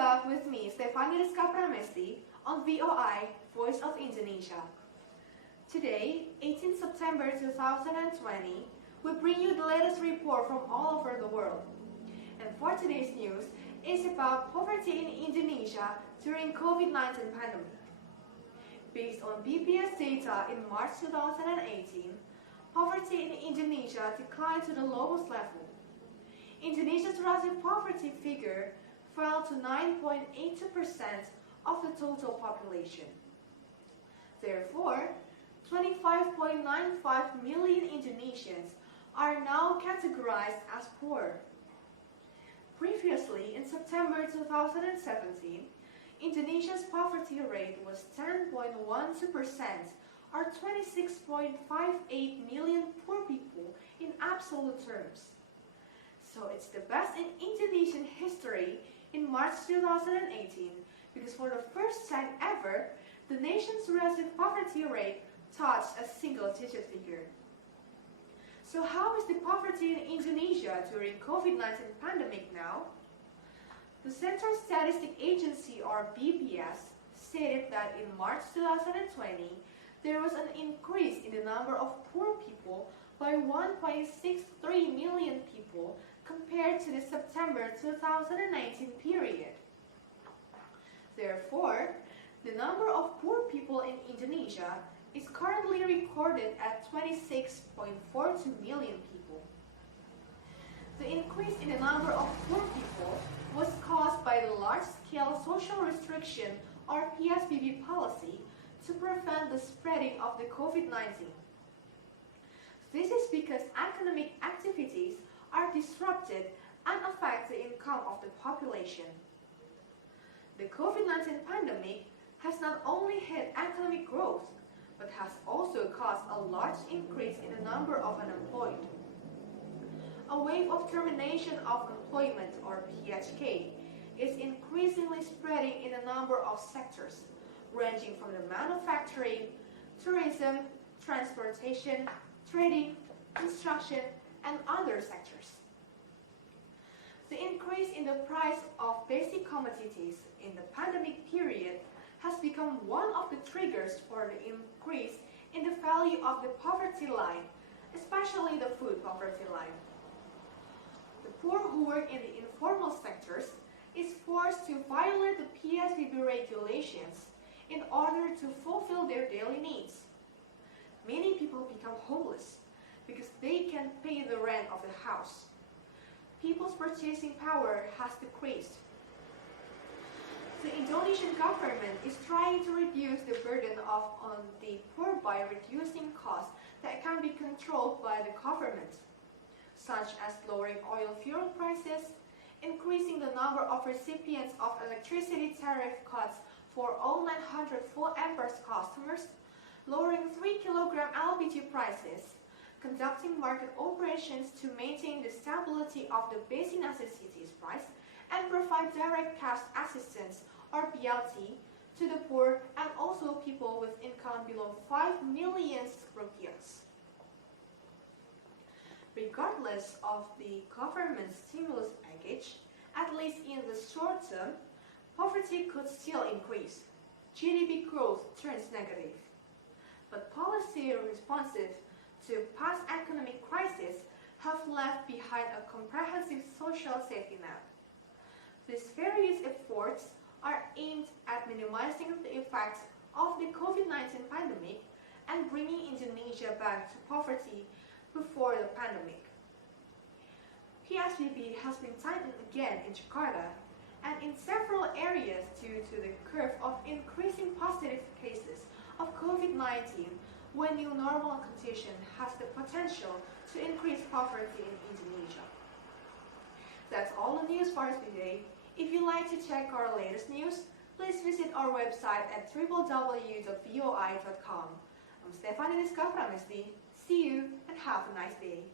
back with me, Stefani Riska Pramesthi, on VOI, Voice of Indonesia. Today, 18 September 2020, we bring you the latest report from all over the world. And for today's news is about poverty in Indonesia during COVID-19 pandemic. Based on BPS data in March 2018, poverty in Indonesia declined to the lowest level. Indonesia's relative poverty figure fell to 9.82% of the total population. Therefore, 25.95 million Indonesians are now categorized as poor. Previously, in September 2017, Indonesia's poverty rate was 10.12%, or 26.58 million poor people in absolute terms. So it's the best in Indonesian history in March 2018 because for the first time ever, the nation's relative poverty rate touched a single-digit figure. So how is the poverty in Indonesia during COVID-19 pandemic now? The Central Statistic Agency, or BPS, stated that in March 2020, there was an increase in the number of poor people by 1.63 million people compared to the September 2019 period. Therefore, the number of poor people in Indonesia is currently recorded at 26.42 million people. The increase in the number of poor people was caused by the large-scale social restriction or PSBB policy to prevent the spreading of the COVID-19. This is because economic activities are disrupted and affect the income of the population. The COVID-19 pandemic has not only hit economic growth, but has also caused a large increase in the number of unemployed. A wave of termination of employment, or PHK, is increasingly spreading in a number of sectors, ranging from the manufacturing, tourism, transportation, trading, construction, and other sectors. The increase in the price of basic commodities in the pandemic period has become one of the triggers for the increase in the value of the poverty line, especially the food poverty line. The poor who work in the informal sectors is forced to violate the PSBB regulations in order to fulfill their daily needs. Many people become homeless because they can't pay the rent of the house. People's purchasing power has decreased. The Indonesian government is trying to reduce the burden on the poor by reducing costs that can be controlled by the government, such as lowering oil fuel prices, increasing the number of recipients of electricity tariff cuts for all 900 full amperes customers, lowering 3 kg LPG prices, conducting market operations to maintain the stability of the basic necessities price, and provide direct cash assistance, or BLT, to the poor and also people with income below 5 million rupiahs. Regardless of the government's stimulus package, at least in the short term, poverty could still increase. GDP growth turns negative. But policy responsive to past economic crises have left behind a comprehensive social safety net. These various efforts are aimed at minimizing the effects of the COVID-19 pandemic and bringing Indonesia back to poverty before the pandemic. PSBB has been tightened again in Jakarta and in several areas due to the curve of increasing positive cases of COVID-19 when new normal condition has the potential to increase poverty in Indonesia. That's all the news for us today. If you'd like to check our latest news, please visit our website at www.voi.com. I'm Stefani Pramesthi. See you and have a nice day.